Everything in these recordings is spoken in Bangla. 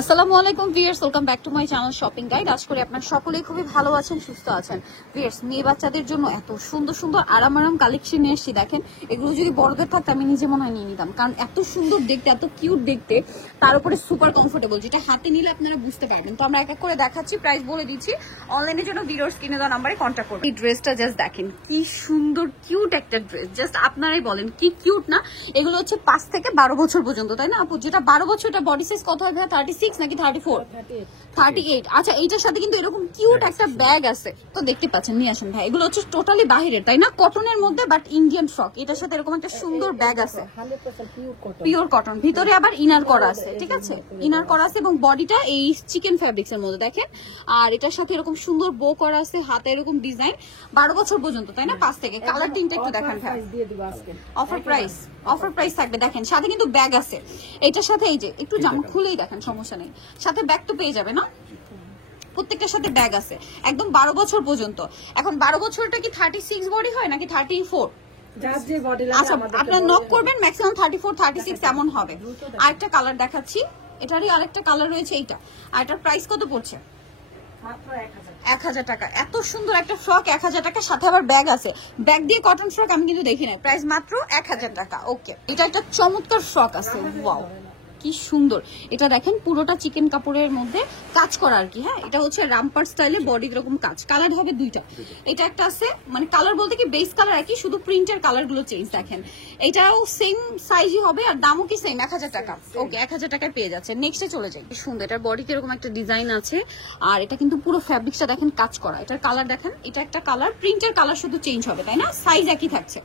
আসসালামু আলাইকুম viewers, welcome back to my channel shopping guide. আশা করি আপনারা সকলেই খুবই ভালো আছেন, সুস্থ আছেন। ভিউয়ার্স, মেয়ে বাচ্চাদের জন্য এত সুন্দর সুন্দর আরাম কালেকশন নিয়ে এসেছি। দেখেন, এগুলো যদি বড়দের থাকতো আমি নিজে মনে হয় নিয়ে নিতাম, কারণ এত সুন্দর দেখতে, এত কিউট দেখতে, তার উপরে সুপার কমফোর্টেবল, যেটা হাতে নিলে আপনারা বুঝতে পারবেন। তো আমরা এক এক করে দেখাচ্ছি, প্রাইস বলে দিচ্ছি। অনলাইনের জন্য ভিডিওর স্ক্রিনে দেওয়া নাম্বারে কন্ট্যাক্ট করবেন। এই ড্রেসটা জাস্ট দেখেন, কি সুন্দর কিউট একটা ড্রেস, জাস্ট আপনারাই বলেন কি কিউট না। এগুলো হচ্ছে 5 থেকে 12 বছর পর্যন্ত, তাই না আপু? যেটা 12 বছর, এটা বডি সাইজ কত হয় ভাই? 36 নাকি 34? 38। আচ্ছা, এইটার সাথে কিন্তু এরকম কিউট একটা ব্যাগ আছে, তো দেখতে পাচ্ছেন। নিয়ে আসেন ভাই, এগুলো হচ্ছে টোটালি বাহিরের, তাই না? কটনের মধ্যে, বাট ইন্ডিয়ান ফ্রক। এটার সাথে এরকম একটা সুন্দর ব্যাগ আছে, পিওর কটন, ভিতরে আবার ইনার করা আছে, ঠিক আছে? ইনার করা আছে এবং বডিটা এই চিকেন ফ্যাব্রিক্স এর মধ্যে দেখেন। আর এটার সাথে এরকম সুন্দর বো করা আছে, হাতে এরকম ডিজাইন। 12 বছর পর্যন্ত, তাই না? 5 থেকে। কালার তিনটা একটু দেখেন ভাই। অফার প্রাইস থাকবে। দেখেন, সাথে কিন্তু ব্যাগ আছে। এটার সাথে এই যে একটু জামা খুলেই দেখেন, সমস্যা নেই, সাথে ব্যাগ তো পেয়ে যাবে না? প্রত্যেকটার সাথে ব্যাগ আছে, একদম 12 বছর পর্যন্ত। এখন 12 বছরটা কি 36 বডি হয় নাকি 34? আচ্ছা, আপনারা নক করবেন, ম্যাক্সিমাম 34 36 এমন হবে। আরেকটা কালার দেখাচ্ছি, এটারই আরেকটা কালার রয়েছে এইটা। আর এটার প্রাইস কত পড়ছে? 1000 টাকা। এত সুন্দর একটা ফ্রক 1000 টাকা, সাথে আবার ব্যাগ আছে। ব্যাগ দিয়ে কটন ফ্রক আমি কিন্তু দেখি নাই। প্রাইস মাত্র 1000 টাকা। ওকে, এটা একটা চমৎকার ফ্রক আছে, ওয়াও কি সুন্দর। এটা দেখেন, পুরোটা চিকেন কাপড়ের মধ্যে কাজ করা আর কি। হ্যাঁ, এটা হচ্ছে রামপার স্টাইলে, বডি এরকম কাজ। কালার হবে দুইটা। এটা একটা আছে, মানে কালার বলতে কি বেস কালার একই, শুধু প্রিন্টের কালার গুলো চেঞ্জ। দেখেন, এটাও সেম সাইজই হবে, আর দামও কি সেম, 1000 টাকা। ওকে, 1000 টাকায় পেয়ে যাচ্ছে। নেক্সটে চলে যাই। সুন্দর, এটার বডিতে এরকম একটা ডিজাইন আছে, আর এটা কিন্তু পুরো ফ্যাব্রিকটা দেখেন কাজ করা। এটার কালার দেখেন, এটা একটা কালার, প্রিন্টের কালার শুধু চেঞ্জ হবে, তাই না? সাইজ একই থাকছে।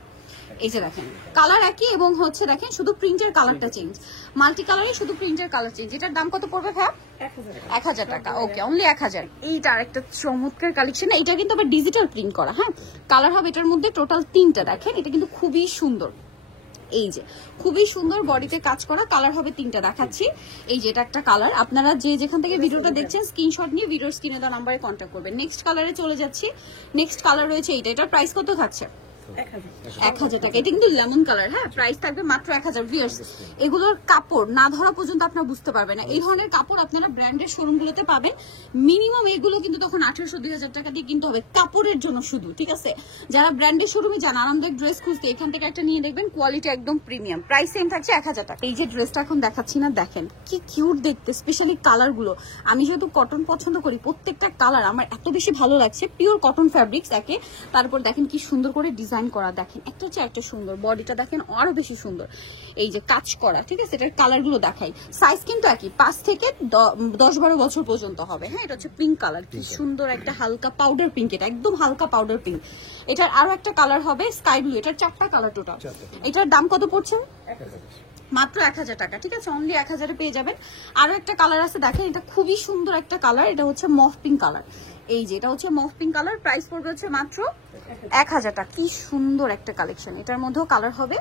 এই যে দেখেন, কালার একই, এবং হচ্ছে দেখেন শুধু প্রিন্টের কালারটা চেঞ্জ। মাল্টি কালারে শুধু প্রিন্টের কালার চেঞ্জ। এটার দাম কত পড়বে ভাই? 1000 টাকা। ওকে, অনলি 1000। এইটা আরেকটা চমৎকার কালেকশন। এটা কিন্তু আবার ডিজিটাল প্রিন্ট করা। হ্যাঁ, কালার হবে এটার মধ্যে টোটাল 3টা। দেখেন, এটা কিন্তু খুবই সুন্দর। এই যে খুবই সুন্দর বডিতে কাজ করা, কালার হবে 3টা দেখাচ্ছি। এই যে এটা একটা কালার। আপনারা যে যেখান থেকে ভিডিওটা দেখছেন স্ক্রিনশট নিয়ে ভিডিওর স্ক্রিনে দেওয়া নাম্বারে কন্ট্যাক্ট করবেন। নেক্সট কালারে চলে যাচ্ছি। নেক্সট কালার রয়েছে এইটা। এটার প্রাইস কত থাকছে? 1000 টাকা। এটা কিন্তু লেমন কালার। হ্যাঁ, প্রাইস থাকবে মাত্র 1000। ভিউয়ার্স, এগুলোর কাপড় না ধরা পর্যন্ত আপনারা বুঝতে পারবেন না। এই ধরনের কাপড় আপনারা ব্র্যান্ডের শোরুম গুলোতে পাবেন। মিনিমাম এগুলো কিন্তু তখন 1800-2000 টাকা দিয়ে কিনতে হবে কাপড়ের জন্য শুধু, ঠিক আছে? যারা ব্র্যান্ডের শোরুমে যান, আরামদায়ক ড্রেস খুঁজতে, এখান থেকে একটা নিয়ে দেখবেন, কোয়ালিটি একদম প্রিমিয়াম। প্রাইস সেম থাকছে 1000 টাকা। এই যে ড্রেসটা এখন দেখাচ্ছি না, দেখেন কি কিউট দেখতে, স্পেশালি কালার গুলো। আমি যেহেতু কটন পছন্দ করি, প্রত্যেকটা কালার আমার এত বেশি ভালো লাগছে। পিওর কটন ফ্যাব্রিক্স একে, তারপর দেখেন কি সুন্দর করে ডিজাইন করা। দেখেন, একটা হচ্ছে একটা সুন্দর, বডিটা দেখেন আরো বেশি সুন্দর। এই যে কাজ করা, ঠিক আছে? এটার কালার গুলো দেখাই। সাইজ কিন্তু একই, 5 থেকে 10-12 বছর পর্যন্ত হবে। হ্যাঁ, এটা হচ্ছে পিঙ্ক কালার, কি সুন্দর একটা হালকা পাউডার পিঙ্ক। এটা একদম হালকা পাউডার পিঙ্ক। এটার আরো একটা কালার হবে স্কাই ব্লু। এটার 4টা কালার টোটাল। এটার দাম কত পড়ছে? মাত্র 1000 টাকা, ঠিক আছে? অনলি 1000-এ পেয়ে যাবেন। আরো একটা কালার আছে, দেখেন, এটা খুবই সুন্দর একটা কালার। এটা হচ্ছে মফ পিঙ্ক কালার। এই যে এটা হচ্ছে মফ পিঙ্ক কালার। প্রাইস পড়বে হচ্ছে মাত্র 1000 টাকা। কি সুন্দর একটা কালেকশন। এটার মধ্যেও কালার হবে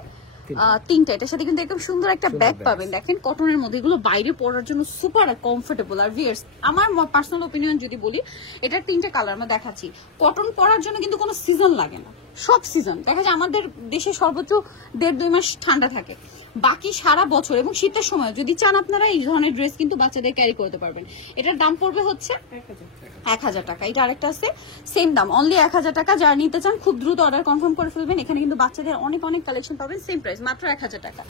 3টা। এটার সাথে কিন্তু একদম সুন্দর একটা ব্যাগ পাবেন। দেখেন, কটনের মধ্যে, এগুলো বাইরে পরার জন্য সুপার কমফোর্টেবল। আর ভিউয়ার্স, আমার পার্সোনাল ওপিনিয়ন যদি বলি, এটার 3টা কালার আমরা দেখাচ্ছি। কটন পরার জন্য কিন্তু কোনো সিজন লাগে না, সব সিজন। দেখা যায় আমাদের দেশে সর্বোচ্চ 1.5-2 মাস ঠান্ডা থাকে, বাকি সারা বছর এবং শীতের সময় যদি চান আপনারা এই ধরনের ড্রেস কিন্তু বাচ্চাদের ক্যারি করতে পারবেন। এটার দাম পড়বে হচ্ছে 1000 টাকা। এটা আরেকটা আছে, সেম দাম, অনলি 1000 টাকা। যারা নিতে চান খুব দ্রুত অর্ডার কনফার্ম করে ফেলবেন। এখানে কিন্তু বাচ্চাদের অনেক অনেক কালেকশন পাবেন, সেম প্রাইস, মাত্র 1000 টাকা।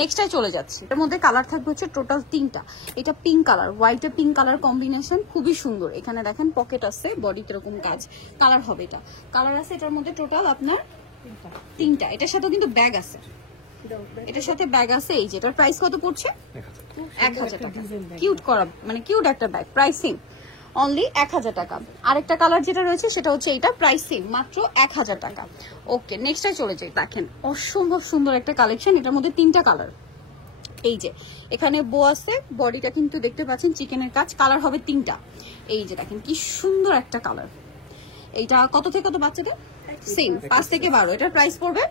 নেক্সটে চলে যাচ্ছি। এর মধ্যে কালার থাকবে হচ্ছে টোটাল 3টা। এটা pink colour, white a pink colour combination, খুবই সুন্দর। এখানে দেখেন পকেট আছে, বডিতে এরকম কাজ। কালার হবে, এটা কালার আছে এটার মধ্যে টোটাল আপনার 3টা। এটার সাথে কিন্তু ব্যাগ আছে, এটার সাথে ব্যাগ আছে। এই যে এটার প্রাইস কত পড়ছে? 1000 টাকা। কিউট করা, মানে কিউট একটা ব্যাগ, প্রাইস সেম, অনলি 1000 টাকা। আরেকটা কালার যেটা রয়েছে সেটা হচ্ছে এইটা, প্রাইস সেম, মাত্র 1000 টাকা। ওকে, নেক্সটে চলে যাই। দেখেন, অসম্ভব সুন্দর একটা কালেকশন। এটার মধ্যে 3টা কালার। এই যে এখানে বো আছে, বডিটা কিন্তু দেখতে পাচ্ছেন চিকেনের কাজ। কালার হবে 3টা। এই যে দেখেন কি সুন্দর একটা কালার। এইটা কত থেকে কত বাচ্চাদের? সেম, 5 থেকে 12। এটার প্রাইস পড়বে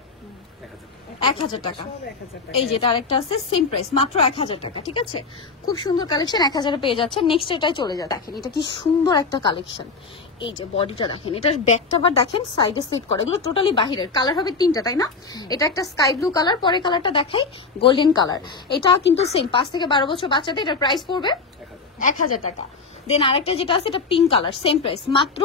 1000 টাকা। এই যে এটা আরেকটা আছে, সেম প্রাইস, মাত্র 1000 টাকা, ঠিক আছে? খুব সুন্দর কালেকশন, 1000-এ পেয়ে যাচ্ছে। নেক্সট এটাই চলে যায়। দেখেন, এটা কি সুন্দর একটা কালেকশন। এই যে বডিটা দেখেন, এটার ব্যাকটা আবার দেখেন সাইডে সেট করা। এগুলো টোটালি বাহিরের। কালার হবে 3টা, তাই না? এটা একটা স্কাই ব্লু কালার, পরে কালারটা দেখাই গোল্ডেন কালার। এটা কিন্তু সেম, 5 থেকে 12 বছর বাচ্চাদের। এটার প্রাইস পড়বে 1000 টাকা। দেন আরেকটা যেটা আছে এটা পিঙ্ক কালার, সেম প্রাইস, মাত্র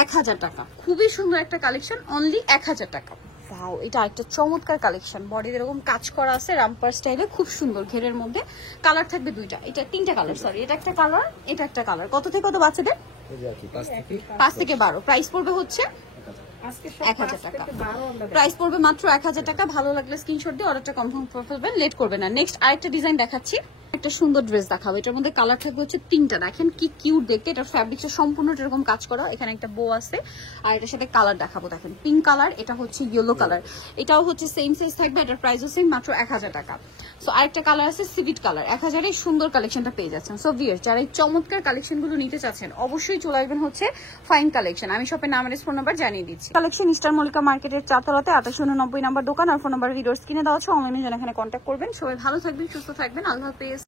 1000 টাকা। খুবই সুন্দর একটা কালেকশন, অনলি 1000 টাকা। ওয়াও, এটা একটা চমৎকার কালেকশন, বডিতে এরকম কাজ করা আছে রামপার স্টাইলে, খুব সুন্দর ঘেরের মধ্যে। কালার থাকবে দুইটা, এটা তিনটা কালার, সরি এটা একটা কালার, এটা একটা কালার। কত থেকে কত বাচ্চাদের? 5 থেকে 12। প্রাইস পড়বে হচ্ছে 1000 টাকা। প্রাইস পড়বে মাত্র 1000 টাকা। ভালো লাগলে স্ক্রিনশট দিয়ে অর্ডারটা কনফার্ম করে ফেলবেন, লেট করবে না। নেক্সট আরেকটা ডিজাইন দেখাচ্ছি, একটা সুন্দর ড্রেস দেখাবো। এটার মধ্যে কালার থাকবে হচ্ছে তিনটা, দেখেন কি কিউট দেখতে। এটার ফ্যাব্রিকটা সম্পূর্ণ এরকম কাজ করা, এখানে একটা বো আছে। আর এটার সাথে কালার দেখাবো, দেখেন পিঙ্ক কালার, এটা হচ্ছে ইয়েলো কালার, এটাও হচ্ছে সেম সাইজ থাকবে। এটার প্রাইসও সেম, মাত্র 1000 টাকা। সো আরেকটা কালার আছে সিভিট কালার, 1000 এর সুন্দর কালেকশনটা পেয়ে যাচ্ছেন। সো ভিউয়ার্স, যারা এই চমৎকার কালেকশনগুলো নিতে চাচ্ছেন অবশ্যই চলে আসবেন হচ্ছে ফাইন কালেকশন। আমি শপের নাম আর ফোন নাম্বার জানিয়ে দিচ্ছি। কালেকশন স্টার মল্লিকা মার্কেটের 4 তলাতে 2899 নাম্বার দোকান, আর ফোন নাম্বার ভিডিওস কিনে দেওয়া আছে। অনলাইনে যেন এখানে কন্ট্যাক্ট করবেন। সবাই ভালো থাকবেন, সুস্থ থাকবেন, আল্লাহ হাফেজ।